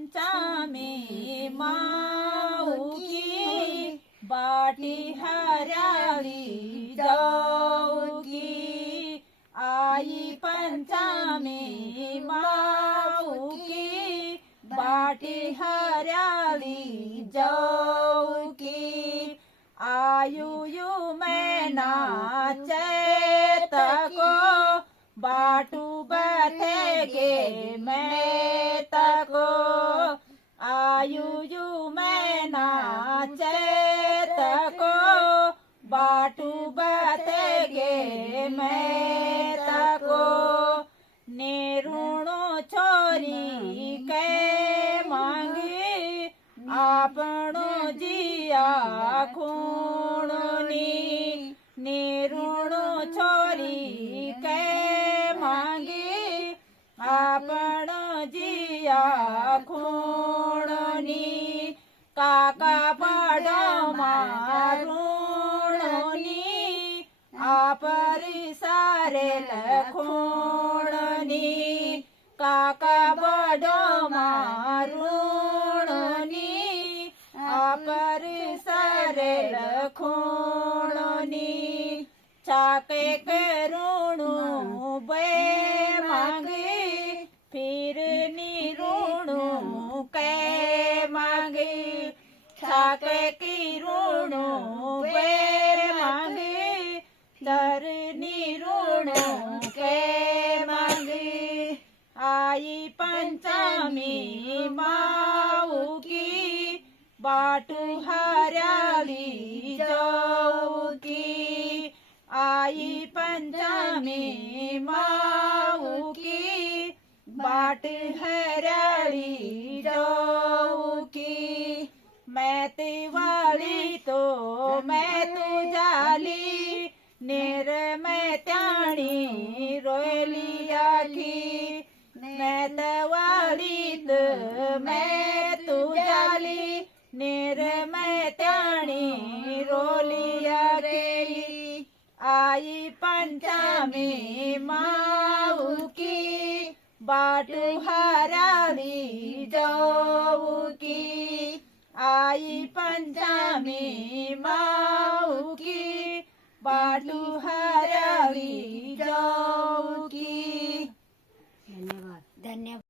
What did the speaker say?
पंचमी माऊकी बाटी हराली जाऊकी आई पंचमी माऊकी बाटी हराली जाऊकी आयु मैं नाचत को बाटू बथेगे मैं तको आयु मैं नाचत को बाटू बथेगे मैं तको नेरुणो छोरी के मांगी आपनो जिया खूणनी नेरुणो छोरी के मांगी आपनो जिया खूणनी काका बड़ो मारूणनी आपरी सारे लखूणनी काका बड़ो मारूणनी आपरी सारे लखूणनी चाके के ऋणु बे मांगे फिर ऋणु के मांगे चाके की ऋणु बे मांगे धरनी ऋणु के मांगे आई पंचमी माऊकी बाटू हराली जाऊकी आई पंचमी माऊकी बाट हराली जाऊकी मैं तिवाली तो मैं तू जाली नेर मैं त्याणी रोयली आखी मैं तवाली तो मैं तू जाली नेर मैं त्याणी रोलिया गेली आई पंचमी माऊकी बाटू हराली जाऊकी आई पंचमी माऊकी बाटू हराली जाऊकी। धन्यवाद।